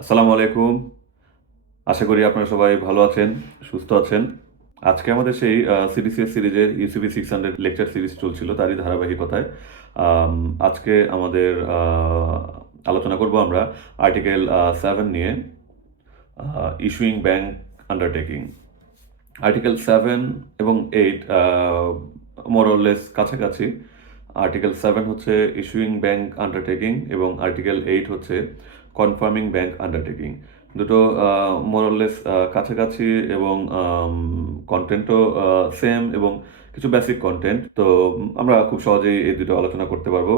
আসসালামু আলাইকুম। আশা করি আপনারা সবাই ভালো আছেন, সুস্থ আছেন। আজকে আমাদের সেই সিডিসিএস সিরিজের ইউসিবি 600 লেকচার সিরিজ চলছিল, তারই ধারাবাহিকতায় আম আজকে আমাদের আলোচনা করব আমরা আর্টিকেল 7 নিয়ে, ইস্যুইং ব্যাংক আন্ডারটেকিং। আর্টিকেল 7 এবং 8 মোর অর লেস কাছাকাছি। আর্টিকেল 7 হচ্ছে ইস্যুইং ব্যাংক আন্ডারটেকিং এবং আর্টিকেল 8 হচ্ছে কনফার্মিং ব্যাংক আন্ডারটেকিং। দুটো মোর অর লেস কাছাকাছি এবং কনটেন্টও সেম এবং কিছু বেসিক কনটেন্ট। তো আমরা খুব সহজেই এই দুটো আলোচনা করতে পারবো।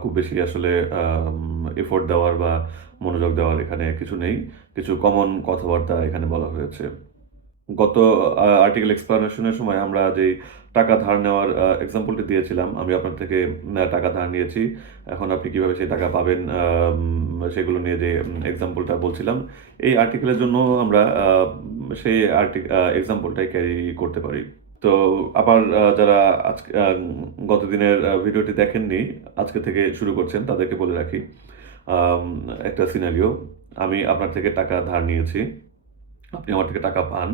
খুব বেশি আসলে এফোর্ট দেওয়ার বা মনোযোগ দেওয়ার এখানে কিছু নেই। কিছু কমন কথাবার্তা এখানে বলা হয়েছে। গত আর্টিকেল এক্সপ্লানেশন এর সময় আমরা যেই টাকা ধার নেওয়ার এক্সাম্পলটি দিয়েছিলাম, আমি আপনার থেকে টাকা ধার নিয়েছি। এখন আপনি কিভাবে সেই টাকা পাবেন সেগুলো নিয়ে যে এক্সাম্পলটা বলছিলাম। এই আর্টিকেলের জন্য আমরা সেই এক্সাম্পলটাই ক্যারি করতে পারি। তো আবার যারা আজকে গতদিনের ভিডিওটি দেখেননি, আজকে থেকে শুরু করছেন তাদেরকে বলে রাখি। আম একটা সিনারিও, আমি আপনার থেকে টাকা ধার নিয়েছি। আপনি আমার থেকে টাকা পান।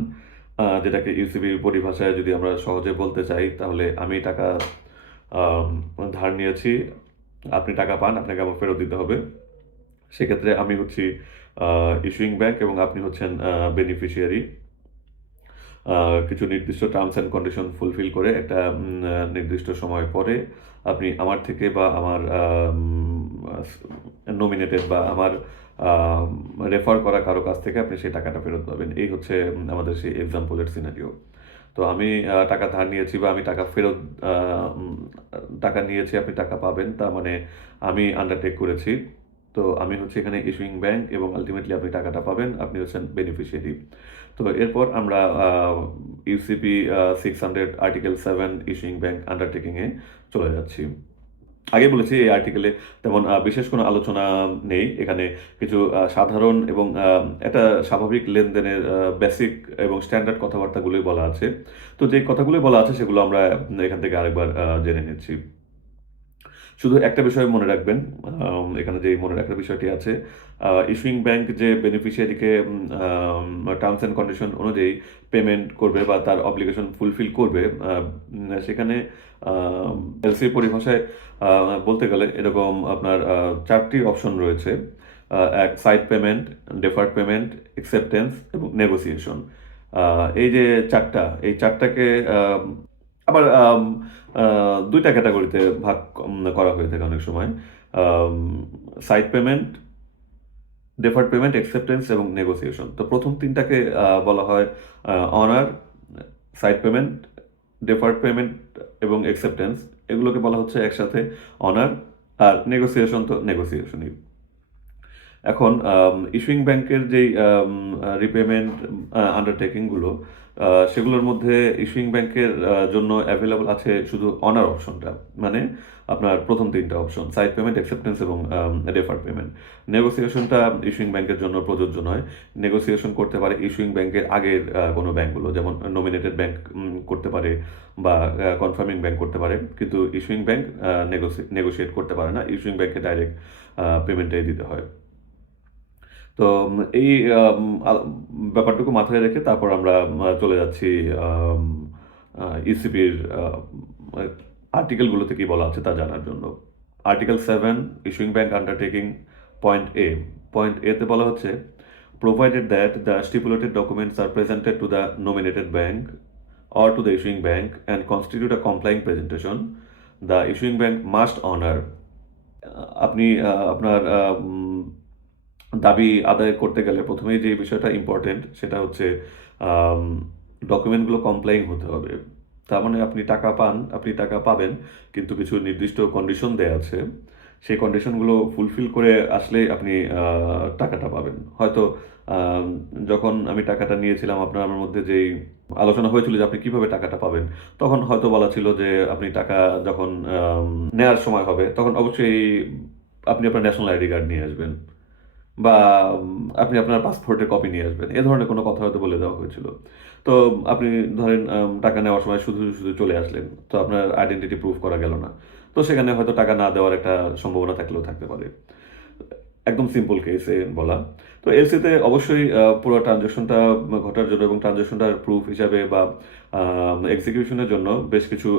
যেটাকে ইউসিবির পরিভাষায় যদি আমরা সহজে বলতে চাই, তাহলে আমি টাকা আম ধার নিয়েছি, আপনি টাকা পান, আপনাকে আমার ফেরত দিতে হবে। সেক্ষেত্রে আমি হচ্ছি আ ইস্যুইং ব্যাংক এবং আপনি হচ্ছেন বেনিফিশিয়ারি। আ কিছু নির্দিষ্ট টার্মস অ্যান্ড কন্ডিশন ফুলফিল করে একটা নির্দিষ্ট সময় পরে আপনি আমার থেকে বা আমার আস নমিনেটেড বা আমার রেফার করা কারো কাছ থেকে আপনি সেই টাকাটা ফেরত পাবেন। এই হচ্ছে আমাদের সেই এক্সাম্পলের সিনারিও। তো আমি টাকা ধার নিয়েছি বা আমি টাকা ফেরত আ উম টাকা নিয়েছি, আপনি টাকা পাবেন। তার মানে আমি আন্ডারটেক করেছি। তো আমি হচ্ছি এখানে ইস্যুইং ব্যাংক এবং আল্টিমেটলি আপনি টাকাটা পাবেন। আপনি হচ্ছেন বেনিফিশিয়ারি। তো এরপর আমরা UCP 600 article 7 issuing bank undertaking এ চলে যাচ্ছি। আগেই বলেছি এই আর্টিকেলে তেমন বিশেষ কোনো আলোচনা নেই। এখানে কিছু সাধারণ এবং একটা স্বাভাবিক লেনদেনের বেসিক এবং স্ট্যান্ডার্ড কথাবার্তাগুলোই বলা আছে। তো যে কথাগুলোই বলা আছে সেগুলো আমরা এখান থেকে আরেকবার জেনে নিচ্ছি। শুধু একটা বিষয় মনে রাখবেন, এখানে যে মনে রাখার বিষয়টি আছে, ইস্যুইং ব্যাংক যে বেনিফিশিয়ারিকে টার্মস অ্যান্ড কন্ডিশন অনুযায়ী পেমেন্ট করবে বা তার অব্লিগেশন ফুলফিল করবে, সেখানে আ এলসির পরিভাষায় আ বলতে গেলে এরকম আপনার ৪ টি অপশন রয়েছে। এক side payment, deferred payment, acceptance এবং নেগোসিয়েশন। আ এই যে ৪ টা, এই ৪ টাকে আবার আ ২ টা ক্যাটেগরিতে ভাগ করা হয়ে থাকে অনেক সময়। আম sight payment, deferred payment, acceptance এবং নেগোসিয়েশন। তো ১ম ৩ টাকে বলা হয় honour, sight payment, deferred payment এবং অ্যাকসেপ্টেন্স। এগুলোকে বলা হচ্ছে একসাথে অনার, আর নেগোসিয়েশন তো নেগোসিয়েশনই। এখন ইস্যুইং ব্যাংকের যেই রিপেমেন্ট আন্ডারটেকিং গুলো, সেগুলোর মধ্যে ইস্যুইং ব্যাংকের জন্য এভেইলেবল আছে শুধু অনার অপশনটা। মানে আপনার ১ম ৩ টা অপশন সাইড পেমেন্ট, অ্যাকসেপ্টেন্স এবং ডেফার্ড পেমেন্ট। নেগোসিয়েশনটা ইস্যুইং ব্যাংকের জন্য প্রযোজ্য নয়। নেগোসিয়েশন করতে পারে ইস্যুইং ব্যাংকের আগের কোনো ব্যাংকগুলো, যেমন নমিনেটেড ব্যাংক করতে পারে বা কনফার্মিং ব্যাংক করতে পারে। কিন্তু ইস্যুইং ব্যাংক নেগোশিয়েট করতে পারে না। ইস্যুইং ব্যাংকে ডাইরেক্ট পেমেন্টটাই দিতে হয়। তো এই আম আল ব্যাপারটুকু মাথায় রেখে তারপর আমরা চলে যাচ্ছি আম আ ইসিবির আ আর্টিকেলগুলোতে কি বলা আছে তা জানার জন্য। Article 7 issuing bank undertaking point A. Point A তে বলা হচ্ছে, "Provided that the stipulated documents are presented to the nominated bank or to the issuing bank and constitute a complying presentation, the issuing bank must honor" আপনি আপনার দাবি আদায় করতে গেলে ১ম এই যে বিষয়টা ইম্পোর্টেন্ট সেটা হচ্ছে আম ডকুমেন্টগুলো কমপ্লাইং হতে হবে। তার মানে আপনি টাকা পান, আপনি টাকা পাবেন। কিন্তু কিছু নির্দিষ্ট কন্ডিশন দেয়া আছে। সেই কন্ডিশনগুলো ফুলফিল করে আসলেই আপনি টাকাটা পাবেন। হয়তো আম যখন আমি টাকাটা নিয়েছিলাম আপনার আমার মধ্যে যেই আলোচনা হয়েছিল যে আপনি কিভাবে টাকাটা পাবেন, তখন হয়তো বলা ছিল যে আপনি টাকা যখন নেয়ার সময় হবে তখন অবশ্যই আপনি আপনার ন্যাশনাল আইডি কার্ড নিয়ে আসবেন। বা আপনি আপনার পাসপোর্টের কপি নিয়ে আসবেন। এ ধরনের কোনো কথা হয়তো বলে দেওয়া হয়েছিল। তো আপনি ধরেন টাকা নেওয়ার সময় শুধু চলে আসলেন। তো আপনার আইডেন্টিটি প্রুফ করা গেল না। তো সেখানে হয়তো টাকা না দেওয়ার একটা সম্ভাবনা থাকলেও থাকতে পারে। একদম সিম্পল কেসে বলা। তো এলসিতে অবশ্যই পুরো ট্রান্সেকশনটা ঘটার জন্য এবং ট্রান্সেকশনটার প্রুফ হিসাবে বা এক্সিকিউশনের জন্য বেশ কিছু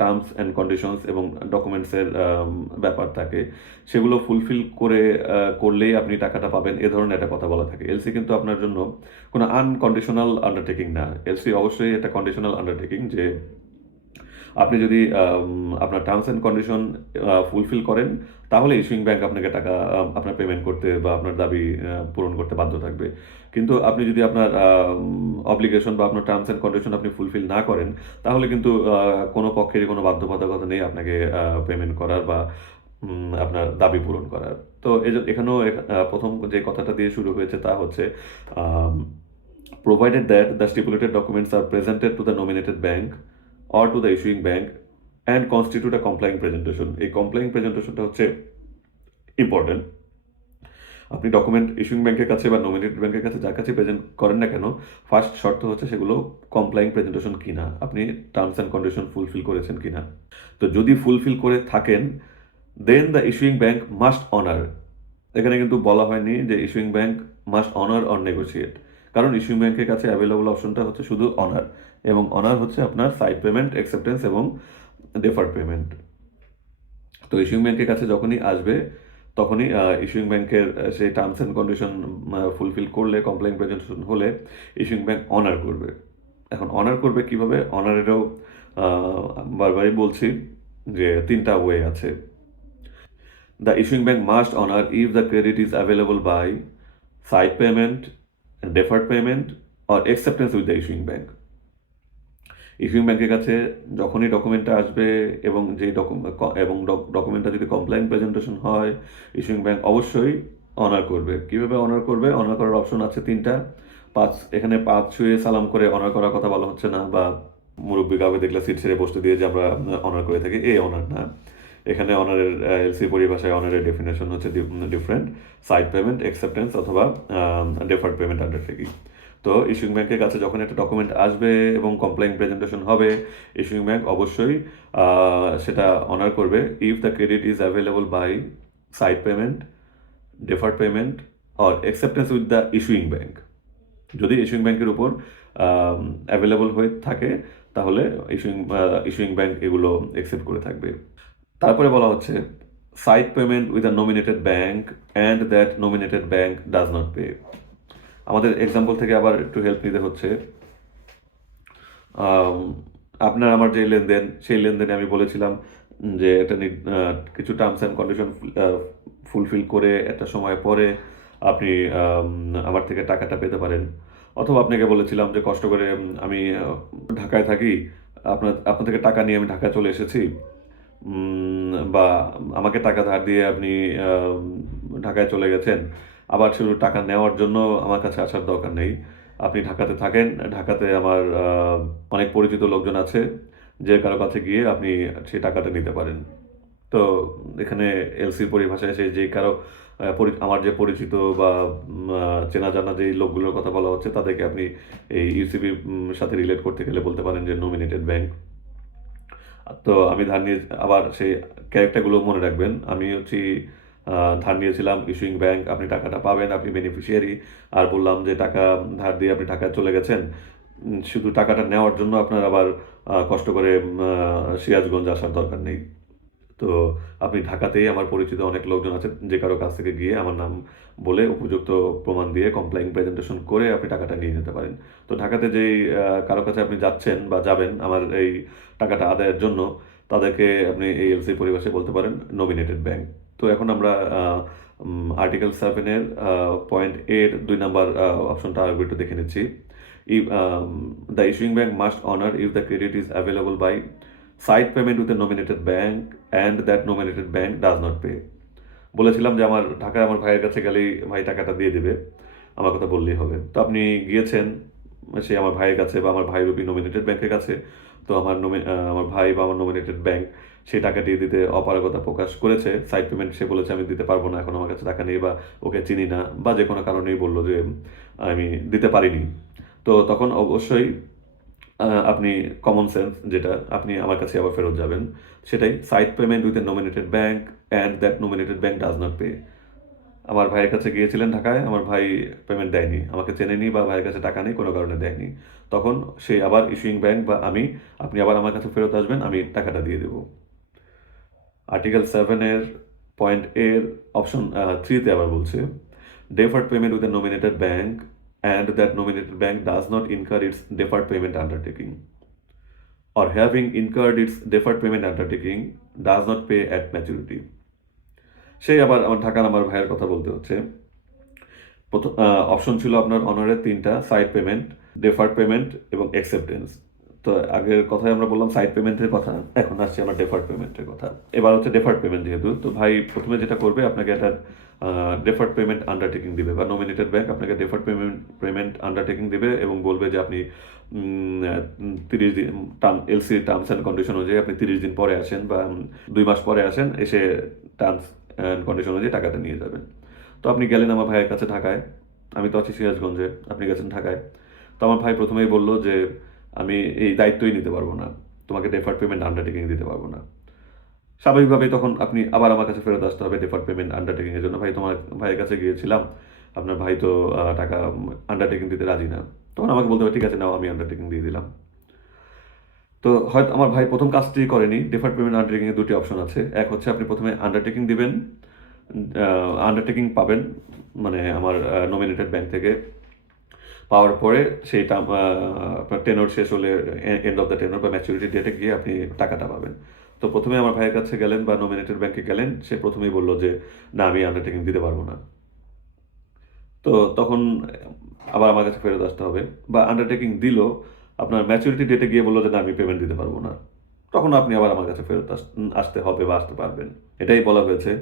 টার্মস অ্যান্ড কন্ডিশনস এবং ডকুমেন্টসের ব্যাপার থাকে। সেগুলো ফুলফিল করে করলেই আপনি টাকাটা পাবেন, এ ধরনের একটা কথা বলা থাকে। এলসি কিন্তু আপনার জন্য কোনো আনকন্ডিশনাল আন্ডারটেকিং না। এলসি অবশ্যই একটা কন্ডিশনাল আন্ডারটেকিং যে আপনি যদি আপনার টার্মস অ্যান্ড কন্ডিশন ফুলফিল করেন, তাহলে ইস্যুইং ব্যাংক আপনাকে টাকা আপনার পেমেন্ট করতে বা আপনার দাবি পূরণ করতে বাধ্য থাকবে। কিন্তু আপনি যদি আপনার অব্লিগেশন বা আপনার টার্মস অ্যান্ড কন্ডিশন আপনি ফুলফিল না করেন, তাহলে কিন্তু কোনো পক্ষেরই কোনো বাধ্যবাধকতা নেই আপনাকে পেমেন্ট করার বা আপনার দাবি পূরণ করার। তো এখানেও ১ম যে কথাটা দিয়ে শুরু হয়েছে তা হচ্ছে আম provided that the stipulated documents are presented to the nominated bank or to the issuing bank and constitute a complying presentation. এই complying প্রেজেন্টেশনটা হচ্ছে ইম্পর্টেন্ট। আপনি ডকুমেন্ট ইস্যুইং ব্যাংকের কাছে বা নমিনেটেড ব্যাংকের কাছে যার কাছে প্রেজেন্ট করেন না কেন, ফার্স্ট শর্ত হচ্ছে সেগুলো কমপ্লাইং প্রেজেন্টেশন কিনা, আপনি টার্মস অ্যান্ড কন্ডিশন ফুলফিল করেছেন কিনা। তো যদি ফুলফিল করে থাকেন, then the issuing bank must honour. এখানে কিন্তু বলা হয়নি যে issuing bank must honour or negotiate, কারণ ইস্যুইং ব্যাংকের কাছে অ্যাভেলেবল অপশনটা হচ্ছে শুধু অনার, এবং অনার হচ্ছে আপনার সাইড পেমেন্ট, অ্যাকসেপ্টেন্স এবং ডেফার্ড পেমেন্ট। তো ইস্যুইং ব্যাংকের কাছে যখনই আসবে, তখনই ইস্যুইং ব্যাংকের সেই টার্মস অ্যান্ড কন্ডিশন ফুলফিল করলে, কমপ্লেইন প্রেজেন্টেশন হলে ইস্যুইং ব্যাংক অনার করবে। এখন অনার করবে কিভাবে? অনারেরও বারবারই বলছি যে ৩টা ওয়ে আছে। The issuing bank must honor if the credit is available by side payment, deferred payment, or acceptance with the issuing bank. Issuing ব্যাংকের কাছে যখনই ডকুমেন্টটা আসবে এবং যেই ডকুমেন্টটা যদি কমপ্লাইন প্রেজেন্টেশন হয়, ইস্যুইং ব্যাংক অবশ্যই অনার করবে। কিভাবে অনার করবে? অনার করার অপশন আছে ৩টা। এখানে ৫ ছুঁয়ে সালাম করে অনার করার কথা বলা হচ্ছে না, বা মুরব্বি কাউকে দেখলে সিট ছেড়ে বসতে দিয়ে যে আমরা অনার করে থাকি, এই অনার না। এখানে অনারের এলসি পরিভাষায় অনারের ডেফিনেশন হচ্ছে ডিফারেন্ট: সাইড পেমেন্ট, অ্যাকসেপ্টেন্স অথবা ডেফার্ড পেমেন্ট আন্ডারটেকিং। তো ইস্যুইং ব্যাংকের কাছে যখন একটা ডকুমেন্ট আসবে এবং কমপ্লেইন প্রেজেন্টেশন হবে, ইস্যুইং ব্যাংক অবশ্যই সেটা অনার করবে if the credit is available by sight payment, deferred payment or acceptance with the issuing bank. যদি ইস্যুইং ব্যাংকের উপর অ্যাভেলেবল হয়ে থাকে, তাহলে ইস্যুইং ব্যাংক এগুলো অ্যাকসেপ্ট করে থাকবে। তারপরে বলা হচ্ছে side payment with a nominated bank and that nominated bank does not pay. আমাদের এক্সাম্পল থেকে আবার একটু হেল্প নিতে হচ্ছে। আপনার আমার যে লেনদেন, সেই লেনদেনে আমি বলেছিলাম যে একটা কিছু টার্মস অ্যান্ড কন্ডিশন ফুলফিল করে একটা সময় পরে আপনি আমার থেকে টাকাটা পেতে পারেন। অথবা আপনাকে বলেছিলাম যে কষ্ট করে আমি ঢাকায় থাকি, আপনার থেকে টাকা নিয়ে আমি ঢাকায় চলে এসেছি, বা আমাকে টাকা ধার দিয়ে আপনি ঢাকায় চলে গেছেন। আবার শুধু টাকা নেওয়ার জন্য আমার কাছে আসার দরকার নেই। আপনি ঢাকাতে থাকেন। ঢাকাতে আমার অনেক পরিচিত লোকজন আছে, যে কারো কাছে গিয়ে আপনি সেই টাকাটা নিতে পারেন। তো এখানে এলসির পরিভাষায় যে কারো আমার যে পরিচিত বা চেনা জানা যেই লোকগুলোর কথা বলা হচ্ছে, তাদেরকে আপনি এই ইউসিবির সাথে রিলেট করতে গেলে বলতে পারেন যে নমিনেটেড ব্যাংক। তো আমি ধার নিয়ে আবার সেই ক্যারেক্টারগুলো মনে রাখবেন। আমি হচ্ছি ধার নিয়েছিলাম ইস্যুইং ব্যাংক, আপনি টাকাটা পাবেন, আপনি বেনিফিশিয়ারি। আর বললাম যে টাকা ধার দিয়ে আপনি ঢাকায় চলে গেছেন। শুধু টাকাটা নেওয়ার জন্য আপনার আবার কষ্ট করে সিরাজগঞ্জ আসার দরকার নেই। তো আপনি ঢাকাতেই আমার পরিচিত অনেক লোকজন আছে, যে কারো কাছ থেকে গিয়ে আমার নাম বলে উপযুক্ত প্রমাণ দিয়ে কমপ্লেইন প্রেজেন্টেশন করে আপনি টাকাটা নিয়ে নিতে পারেন। তো ঢাকাতে যেই কারো কাছে আপনি যাচ্ছেন বা যাবেন আমার এই টাকাটা আদায়ের জন্য, তাদেরকে আপনি এই এলসি পরিভাষায় বলতে পারেন নমিনেটেড ব্যাংক। তো এখন আমরা আর্টিকেল 7 এর পয়েন্ট এর ২ নাম্বার অপশনটা আরেকবার একটু দেখে নিচ্ছি। If the issuing bank must honour if the credit is available by sight payment with a nominated bank and that nominated bank does not pay. বলেছিলাম যে আমার ঢাকায় আমার ভাইয়ের কাছে গেলেই ভাই টাকাটা দিয়ে দেবে, আমার কথা বললেই হবে। তো আপনি গিয়েছেন সে আমার ভাইয়ের কাছে বা আমার ভাইরূপী নমিনেটেড ব্যাংকের কাছে। তো আমার ভাই বা আমার নমিনেটেড ব্যাংক সেই টাকা দিয়ে দিতে অপারগতা প্রকাশ করেছে। সাইড পেমেন্ট সে বলেছে আমি দিতে পারবো না, এখন আমার কাছে টাকা নেই, বা ওকে চিনি না, বা যে কোনো কারণেই বললো যে আমি দিতে পারিনি। তো তখন অবশ্যই আপনি কমন সেন্স যেটা, আপনি আমার কাছে আবার ফেরত যাবেন। সেটাই side payment with a nominated bank and that nominated bank does not pay. আমার ভাইয়ের কাছে গিয়েছিলেন ঢাকায়, আমার ভাই পেমেন্ট দেয়নি, আমাকে চেনেনি বা ভাইয়ের কাছে টাকা নেই, কোনো কারণে দেয়নি। তখন সে আবার ইস্যুইং ব্যাংক বা আপনি আবার আমার কাছে ফেরত আসবেন, আমি টাকাটা দিয়ে দেবো। আর্টিকেল 7 এর পয়েন্ট এর অপশন 3 তে আবার বলছে, deferred payment with a nominated bank and that nominated bank does not incur its deferred payment undertaking or having incurred its deferred payment undertaking does not pay at maturity. সেই আবার আমার ঢাকার আমার ভাইয়ের কথা বলতে হচ্ছে। প্রথম অপশন ছিল আপনার অনারের 3টা, সাইড পেমেন্ট, ডেফার্ড পেমেন্ট এবং অ্যাকসেপ্টেন্স। তো আগের কথায় আমরা বললাম সাইড পেমেন্টের কথা, এখন আসছে আমার ডেফার্ড পেমেন্টের কথা। এবার হচ্ছে ডেফার্ড পেমেন্ট যেহেতু, তো ভাই প্রথমে যেটা করবে আপনাকে একটা ডেফার্ড পেমেন্ট আন্ডারটেকিং দিবে বা নমিনেটেড ব্যাংক আপনাকে ডেফার্ড পেমেন্ট আন্ডারটেকিং দিবে এবং বলবে যে আপনি 30 দিন এলসি টার্মস অ্যান্ড কন্ডিশন অনুযায়ী আপনি 30 দিন পরে আসেন বা 2 মাস পরে আসেন, এসে টার্মস অ্যান্ড কন্ডিশন অনুযায়ী টাকাটা নিয়ে যাবেন। তো আপনি গেলেন আমার ভাইয়ের কাছে ঢাকায়, আমি তো আছি সিরাজগঞ্জে, আপনি গেছেন ঢাকায়। তো আমার ভাই প্রথমেই বলল যে আমি এই দায়িত্বই নিতে পারবো না, তোমাকে ডেফার্ড পেমেন্ট আন্ডারটেকিং দিতে পারবো না। স্বাভাবিকভাবেই তখন আপনি আবার আমার কাছে ফেরত আসতে হবে ডেফার্ড পেমেন্ট আন্ডারটেকিং এর জন্য। ভাই তোমার ভাইয়ের কাছে গিয়েছিলাম, আপনার ভাই তো টাকা আন্ডারটেকিং দিতে রাজি না। তখন আমাকে বলতে হবে ঠিক আছে নাও, আমি আন্ডারটেকিং দিয়ে দিলাম। তো হয়তো আমার ভাই প্রথম কাজটি করেনি। ডেফার্ড পেমেন্ট আন্ডারটেকিং এর 2টি অপশন আছে। এক হচ্ছে আপনি প্রথমে আন্ডারটেকিং দিবেন, আন্ডারটেকিং পাবেন মানে আমার নমিনেটেড ব্যাংক থেকে। পাওয়ার পরে সেই আপনার টেনর শেষ হলে এন্ড অফ দ্য টেনর বা ম্যাচুরিটি ডেটে গিয়ে আপনি টাকাটা পাবেন। তো প্রথমে আমার ভাইয়ের কাছে গেলেন বা নমিনেটেড ব্যাংকে গেলেন, সে প্রথমেই বলল যে না আমি আন্ডারটেকিং দিতে পারবো না। তো তখন আবার আমার কাছে ফেরত আসতে হবে, বা আন্ডারটেকিং দিল, আপনার ম্যাচুরিটি ডেটে গিয়ে বললো যে না আমি পেমেন্ট দিতে পারবো না। তখন আপনি আবার আমার কাছে ফেরত আসতে হবে বা আসতে পারবেন। এটাই বলা হয়েছে,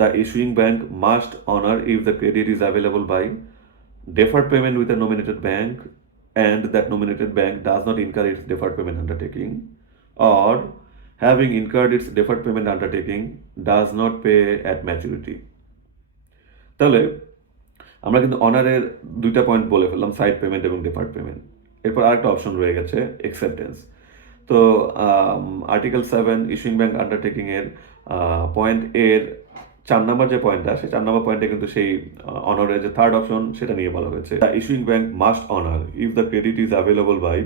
the issuing bank must honour if the credit is available by deferred payment with a nominated bank and that nominated bank does not incur its deferred payment undertaking or having incurred its deferred payment undertaking does not pay at maturity. তাহলে আমরা কিন্তু অনারের 2টা point বলে ফেললাম, side payment এবং deferred payment. এরপর আরেকটা option রয়ে গেছে অ্যাকসেপ্টেন্স। তো আর্টিকেল 7 ইস্যুইং ব্যাংক আন্ডারটেকিং এর পয়েন্ট এর 4 নম্বর যে পয়েন্টটা, সেই 4 নম্বর পয়েন্টে কিন্তু সেই অনারের যে থার্ড অপশন সেটা নিয়ে বলা হয়েছে। The issuing bank must honour if the credit is available by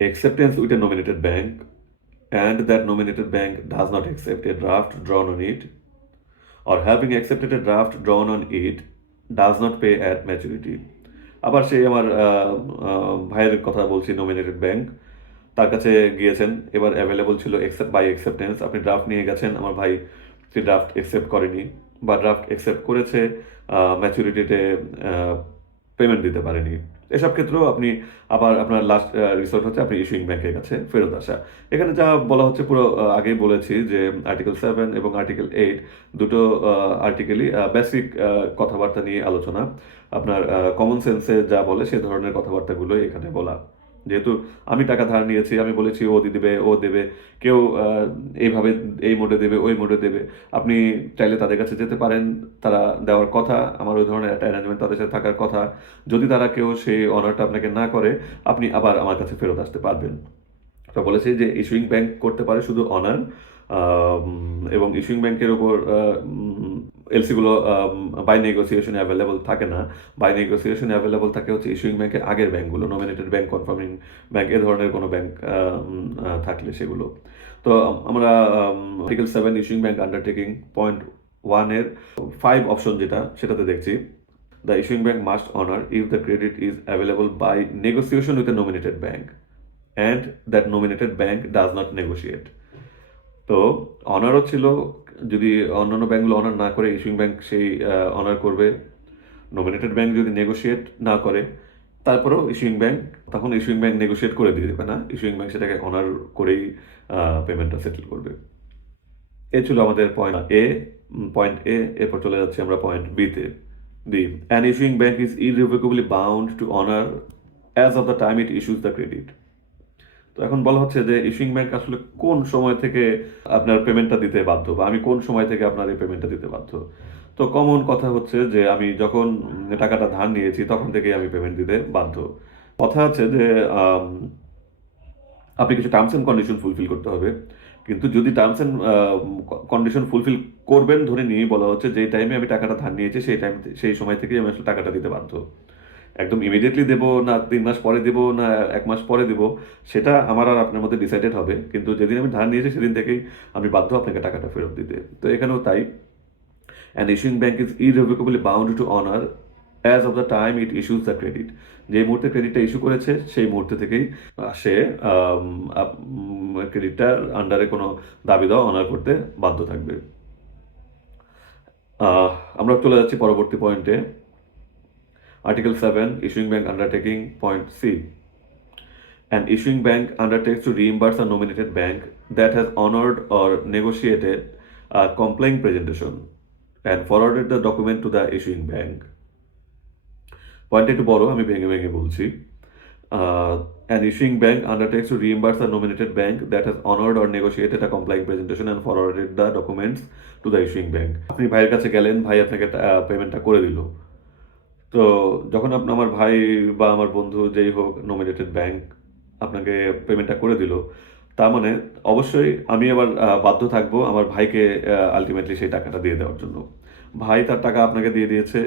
acceptance with a nominated bank and that nominated bank does not accept a draft drawn on it or having accepted a draft drawn on it does not pay at maturity. আবার সেই আমার ভাইয়ের কথা বলছি, nominated bank, তার কাছে গিয়েছেন, এবার অ্যাভেলেবল ছিল বাই অ্যাকসেপ্টেন্স, আপনি ড্রাফট নিয়ে গেছেন, আমার ভাই সে ড্রাফট অ্যাকসেপ্ট করেনি বা ড্রাফট অ্যাকসেপ্ট করেছে, ম্যাচুরিটিতে পেমেন্ট দিতে পারেনি। এসব ক্ষেত্রেও আপনি আবার আপনার লাস্ট রিসোর্ট হচ্ছে আপনি ইস্যুইং ব্যাংকের কাছে ফেরত আসা। এখানে যা বলা হচ্ছে পুরো আগেই বলেছি যে আর্টিকেল 7 এবং আর্টিকেল 8 দুটো আর্টিকেলই বেসিক কথাবার্তা নিয়ে আলোচনা। আপনার কমন সেন্সে যা বলে সে ধরনের কথাবার্তাগুলো এখানে বলা। যেহেতু আমি টাকা ধার নিয়েছি, আমি বলেছি ও দিবে, ও দেবে, কেউ এইভাবে এই মোডে দেবে, ওই মোডে দেবে। আপনি চাইলে তাদের কাছে যেতে পারেন, তারা দেওয়ার কথা, আমার ওই ধরনের একটা অ্যারেঞ্জমেন্ট তাদের সাথে থাকার কথা। যদি তারা কেউ সেই অনারটা আপনাকে না করে, আপনি আবার আমার কাছে ফেরত আসতে পারবেন। তো বলেছি যে ইস্যুইং ব্যাংক করতে পারে শুধু অনার, এবং ইস্যুইং ব্যাংকের উপর এলসিগুলো বাই নেগোসিয়েশন অ্যাভেলেবল থাকে না। বাই নেগোসিয়েশন অ্যাভেলেবল থাকে হচ্ছে ইস্যুইং ব্যাংকের আগের ব্যাংকগুলো, নমিনেটেড ব্যাংক, কনফার্মিং ব্যাংক, এ ধরনের কোনো ব্যাংক থাকলে সেগুলো। তো আমরা article 7 issuing bank undertaking point 1 এর 5 অপশন যেটা, সেটাতে দেখছি the issuing bank must honor if the credit is available by negotiation with a nominated bank and that nominated bank does not negotiate. তো অনারও ছিল, যদি অন্যান্য ব্যাংকগুলো অনার না করে ইস্যুইং ব্যাংক সেই অনার করবে। নমিনেটেড ব্যাংক যদি নেগোশিয়েট না করে তারপরেও ইস্যুইং ব্যাংক, তখন ইস্যুইং ব্যাংক নেগোশিয়েট করে দিয়ে দেবে না, ইস্যুইং ব্যাংক সেটাকে অনার করেই পেমেন্টটা সেটেল করবে। এ ছিল আমাদের পয়েন্ট এ। এরপর চলে যাচ্ছি আমরা পয়েন্ট বিতে। An issuing bank is irrevocably bound to honor as of the time it issues the credit. তো এখন বলা হচ্ছে যে ইস্যুইং ব্যাংক আসলে কোন সময় থেকে আপনার পেমেন্টটা দিতে বাধ্য, বা আমি কোন সময় থেকে আপনার এই পেমেন্টটা দিতে বাধ্য। তো কমন কথা হচ্ছে যে আমি যখন টাকাটা ধার নিয়েছি তখন থেকেই আমি পেমেন্ট দিতে বাধ্য। কথা আছে যে আপনি কিছু টার্মস অ্যান্ড কন্ডিশন ফুলফিল করতে হবে। কিন্তু যদি টার্মস অ্যান্ড কন্ডিশন ফুলফিল করবেন ধরে নিয়ে বলা হচ্ছে যে টাইমে আমি টাকাটা ধার নিয়েছি সেই সময় থেকেই আমি আসলে টাকাটা দিতে বাধ্য। একদম ইমিডিয়েটলি দেবো না ৩ মাস পরে দেবো না ১ মাস পরে দেবো সেটা আমার আর আপনার মধ্যে ডিসাইডেড হবে। কিন্তু যেদিন আমি ধার নিয়েছি সেদিন থেকেই আমি বাধ্য আপনাকে টাকাটা ফেরত দিতে। তো এখানেও তাই। An issuing bank is irrevocably bound to honour as of the time it issues the credit. যে মুহূর্তে ক্রেডিটটা ইস্যু করেছে সেই মুহূর্তে থেকেই সে ক্রেডিটটার আন্ডারে কোনো দাবি দেওয়া অনার করতে বাধ্য থাকবে। আমরা চলে যাচ্ছি পরবর্তী পয়েন্টে। Article 7, Issuing Bank Undertaking, Point C. An issuing bank undertakes to reimburse a nominated bank that has honored or negotiated a complying presentation and forwarded the document to the issuing bank. Point একটু বড়, আমি ভেঙে ভেঙে বলছি। An issuing bank undertakes to reimburse a nominated bank that has honored or negotiated a complying presentation and forwarded the documents to the issuing bank. আপনি ভাইয়ের কাছে গেলেন, ভাই আপনাকে পেমেন্টটা করে দিল। তো যখন আমার ভাই বা আমার বন্ধু যেই হোক নমিনেটেড ব্যাংক আপনাকে পেমেন্টটা করে দিল, তার মানে অবশ্যই আমি আবার বাধ্য থাকবো আমার ভাইকে আল্টিমেটলি সেই টাকাটা দিয়ে দেওয়ার জন্য। ভাই তার টাকা আপনাকে দিয়ে দিয়েছে,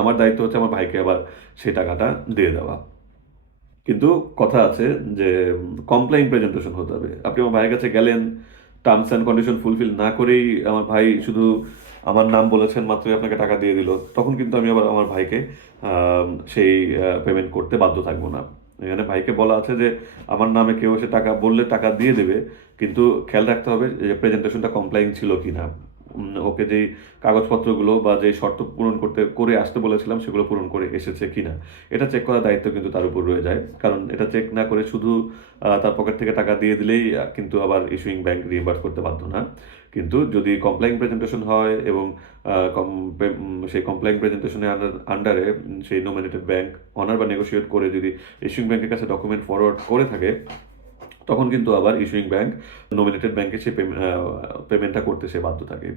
আমার দায়িত্ব হচ্ছে আমার ভাইকে আবার সেই টাকাটা দিয়ে দেওয়া। কিন্তু কথা আছে যে কমপ্লেইন প্রেজেন্টেশন হতে হবে। আপনি আমার ভাইয়ের কাছে গেলেন, টার্মস অ্যান্ড কন্ডিশন ফুলফিল না করেই আমার ভাই শুধু আমার নাম বলেছেন মাত্রই আপনাকে টাকা দিয়ে দিল, তখন কিন্তু আমি আবার আমার ভাইকে সেই পেমেন্ট করতে বাধ্য থাকবো না। এখানে ভাইকে বলা আছে যে আমার নামে কেউ এসে টাকা বললে টাকা দিয়ে দেবে, কিন্তু খেয়াল রাখতে হবে যে প্রেজেন্টেশনটা কমপ্লাইং ছিল কিনা, ওকে যেই কাগজপত্রগুলো বা যেই শর্ত পূরণ করে আসতে বলেছিলাম সেগুলো পূরণ করে এসেছে কিনা, এটা চেক করার দায়িত্ব কিন্তু তার উপর রয়ে যায়। কারণ এটা চেক না করে শুধু তার পকেট থেকে টাকা দিয়ে দিলেই কিন্তু আবার ইস্যুইং ব্যাংক রিইম্বার্স করতে বাধ্য না। কিন্তু যদি কমপ্লাইং প্রেজেন্টেশন হয় এবং সেই কমপ্লাইং প্রেজেন্টেশনের আন্ডারে সেই নমিনেটেড ব্যাংক অনার বা নেগোশিয়েট করে যদি ইস্যুইং ব্যাংকের কাছে ডকুমেন্ট ফরওয়ার্ড করে থাকে, তখন কিন্তু আবার ইস্যুইং ব্যাংক নমিনেটেড ব্যাংকে সেই পেমেন্টটা করতে সে বাধ্য থাকে।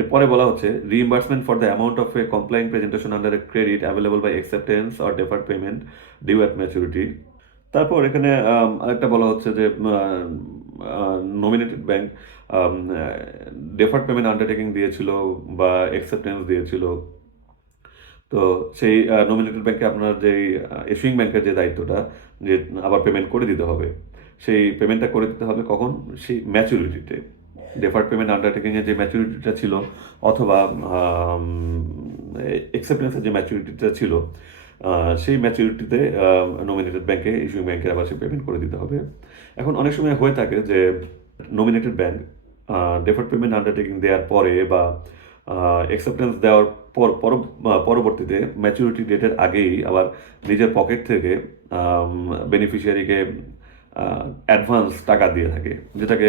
এরপরে বলা হচ্ছে reimbursement for the amount of a complying presentation under a credit available by acceptance or deferred payment due at maturity. তারপর এখানে আরেকটা বলা হচ্ছে যে nominated bank deferred payment undertaking দিয়েছিল বা অ্যাকসেপ্টেন্স দিয়েছিল। তো সেই নমিনেটেড ব্যাংকে আপনার যেই ইস্যুইং ব্যাংকের যে দায়িত্বটা যে আবার পেমেন্ট করে দিতে হবে, সেই পেমেন্টটা করে দিতে হবে কখন? সেই ম্যাচুরিটিতে। ডেফার্ড পেমেন্ট আন্ডারটেকিংয়ের যে ম্যাচুরিটিটা ছিল অথবা অ্যাকসেপ্টেন্সের যে ম্যাচুরিটিটা ছিল, সেই ম্যাচুরিটিতে নমিনেটেড ব্যাংকে ইস্যুইং ব্যাংকের আবার সে পেমেন্ট করে দিতে হবে। এখন অনেক সময় হয়ে থাকে যে nominated bank deferred payment undertaking দেওয়ার পরে বা অ্যাকসেপ্টেন্স দেওয়ার পরবর্তীতে ম্যাচুরিটি ডেটের আগেই আবার নিজের পকেট থেকে বেনিফিশিয়ারিকে অ্যাডভান্স টাকা দিয়ে থাকে, যেটাকে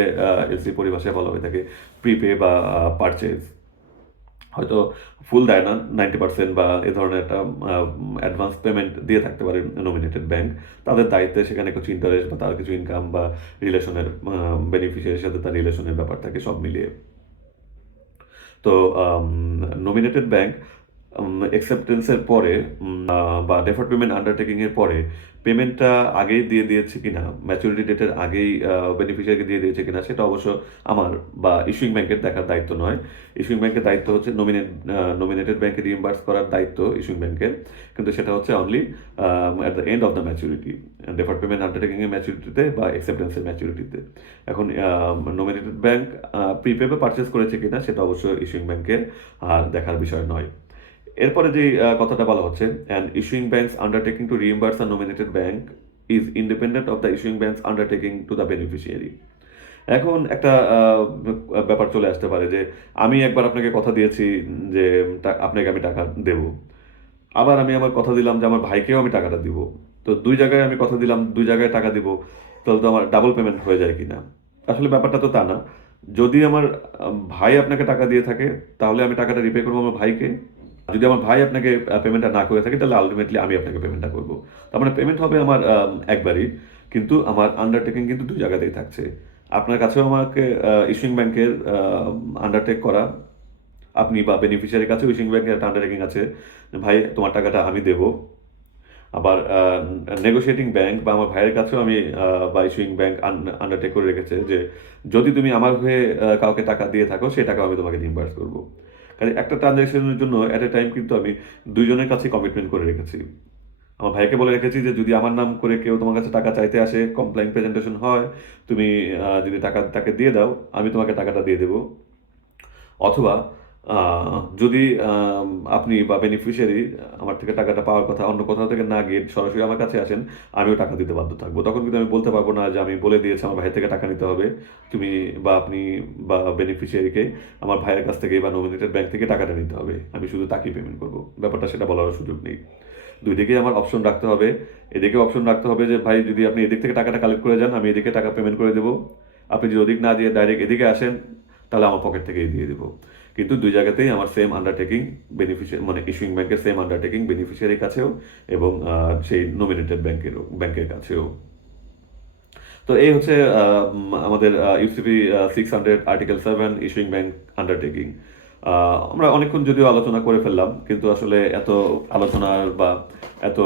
এলসি পরিভাষায় বলা হয়ে থাকে প্রিপে বা পারচেজ। হয়তো ফুল দেয় না, 90% বা এ ধরনের একটা অ্যাডভান্স পেমেন্ট দিয়ে থাকতে পারে নমিনেটেড ব্যাংক। তাদের দায়িত্বে সেখানে কিছু ইন্টারেস্ট বা তার কিছু ইনকাম বা রিলেশনের বেনিফিশিয়ারির সাথে তার রিলেশনের ব্যাপার থাকে সব মিলিয়ে। তো নমিনেটেড ব্যাংক অ্যাকসেপ্টেন্সের পরে বা ডেফার্ড পেমেন্ট আন্ডারটেকিংয়ের পরে পেমেন্টটা আগেই দিয়ে দিয়েছে কিনা, ম্যাচুরিটি ডেটের আগেই বেনিফিশিয়ারিকে দিয়ে দিয়েছে কিনা, সেটা অবশ্য আমার বা ইস্যুইং ব্যাংকের দেখার দায়িত্ব নয়। ইস্যুইং ব্যাংকের দায়িত্ব হচ্ছে নমিনেটেড ব্যাংকে রিইম্বার্স করার দায়িত্ব ইস্যুইং ব্যাংকের, কিন্তু সেটা হচ্ছে only at the end of the maturity, deferred payment আন্ডারটেকিংয়ের ম্যাচুরিটিতে বা অ্যাকসেপ্টেন্সের ম্যাচুরিটিতে। এখন নমিনেটেড ব্যাংক প্রিপেপে পারচেস করেছে কিনা সেটা অবশ্য ইস্যুইং ব্যাংকের আর দেখার বিষয় নয়। এরপরে যে কথাটা বলা হচ্ছে an issuing bank's undertaking to reimburse a nominated bank is independent of the issuing bank's undertaking to the beneficiary. এখন একটা ব্যাপার চলে আসতে পারে যে আমি একবার আপনাকে কথা দিয়েছি যে আপনাকে আমি টাকা দেব, আবার আমি আমার কথা দিলাম যে আমার ভাইকেও আমি টাকাটা দিব। তো ২ জায়গায় আমি কথা দিলাম, ২ জায়গায় টাকা দিব, তাহলে তো আমার ডাবল পেমেন্ট হয়ে যায় কিনা? আসলে ব্যাপারটা তো তা না। যদি আমার ভাই আপনাকে টাকা দিয়ে থাকে তাহলে আমি টাকাটা রিপে করবো আমার ভাইকে। যদি আমার ভাই আপনাকে পেমেন্টটা না করে থাকে তাহলে আল্টিমেটলি আমি আপনাকে পেমেন্টটা করব। তার মানে পেমেন্ট হবে আমার একবারই, কিন্তু আমার আন্ডারটেকিং কিন্তু ২ জায়গাতেই থাকছে। আপনার কাছেও আমাকে ইস্যুইং ব্যাংকের আন্ডারটেক করা, আপনি বা বেনিফিশিয়ারির কাছেও ইস্যুইং ব্যাংকের একটা আন্ডারটেকিং আছে, ভাই তোমার টাকাটা আমি দেব। আবার নেগোশিয়েটিং ব্যাংক বা আমার ভাইয়ের কাছেও আমি বা ইস্যুইং ব্যাংক আন্ডারটেক করে রেখেছে যে যদি তুমি আমার হয়ে কাউকে টাকা দিয়ে থাকো সেই টাকা আমি তোমাকে রিইম্বার্স করবো। কারণ একটা ট্রানজ্যাকশনের জন্য এট এ টাইম কিন্তু আমি দুইজনের কাছে কমিটমেন্ট করে রেখেছি। আমার ভাইকে বলে রেখেছি যে যদি আমার নাম করে কেউ তোমার কাছে টাকা চাইতে আসে, কমপ্লেইন প্রেজেন্টেশন হয়, তুমি যদি টাকা তাকে দিয়ে দাও, আমি তোমাকে টাকাটা দিয়ে দেবো। অথবা যদি আপনি বা বেনিফিশিয়ারি আমার থেকে টাকাটা পাওয়ার কথা অন্য কোথাও থেকে না গিয়ে সরাসরি আমার কাছে আসেন, আমিও টাকা দিতে বাধ্য থাকবো। তখন কিন্তু আমি বলতে পারবো না যে আমি বলে দিয়েছি আমার ভাই থেকে টাকা নিতে হবে। তুমি বা আপনি বা বেনিফিশিয়ারিকে আমার ভাইয়ের কাছ থেকে বা নমিনেটেড ব্যাংক থেকে টাকাটা নিতে হবে। আমি শুধু তাকেই পেমেন্ট করবো। ব্যাপারটা সেটা বলার সুযোগ নেই। ২ দিকেই আমার অপশন রাখতে হবে। এদিকে অপশন রাখতে হবে যে ভাই যদি আপনি এদিক থেকে টাকাটা কালেক্ট করে যান, আমি এদিকে টাকা পেমেন্ট করে দেবো। আপনি যদি ওদিক না দিয়ে ডাইরেক্ট এদিকে আসেন, তাহলে আমার পকেট থেকেই দিয়ে দেবো। কিন্তু ২ জায়গাতেই আমার সেম আন্ডারটেকিং মানে ইস্যুইং ব্যাংকের সেম আন্ডারটেকিং বেনিফিশিয়ারির কাছেও এবং সেই নমিনেটেড ব্যাংকের কাছেও। তো এই হচ্ছে আমাদের UCP 600 article 7 issuing bank undertaking. আমরা অনেকক্ষণ যদিও আলোচনা করে ফেললাম, কিন্তু আসলে এত আলোচনার বা এত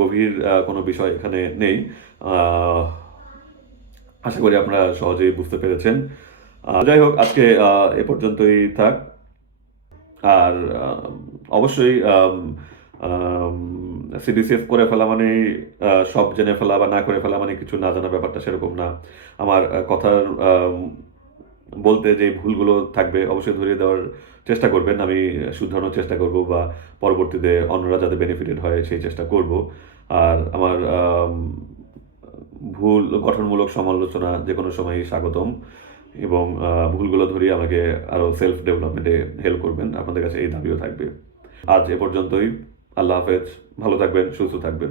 গভীর কোনো বিষয় এখানে নেই। আহ, আশা করি আপনারা সহজেই বুঝতে পেরেছেন। যাই হোক, আজকে এ পর্যন্তই থাক। আর অবশ্যই সিডিসিএস করে ফেলা মানে সব জেনে ফেলা বা না করে ফেলা মানে কিছু না জানা, ব্যাপারটা সেরকম না। আমার কথার বলতে যে ভুলগুলো থাকবে অবশ্যই ধরিয়ে দেওয়ার চেষ্টা করবেন। আমি শুধরানোর চেষ্টা করব বা পরবর্তীতে অন্যরা যাতে বেনিফিটেড হয় সেই চেষ্টা করব। আর আমার ভুল গঠনমূলক সমালোচনা যে কোনো সময়ই স্বাগতম, এবং ভুলগুলো ধরিয়ে আমাকে আরও সেলফ ডেভেলপমেন্টে হেল্প করবেন। আপনাদের কাছে এই দাবিও থাকবে। আজ এ পর্যন্তই। আল্লাহ হাফেজ। ভালো থাকবেন, সুস্থ থাকবেন।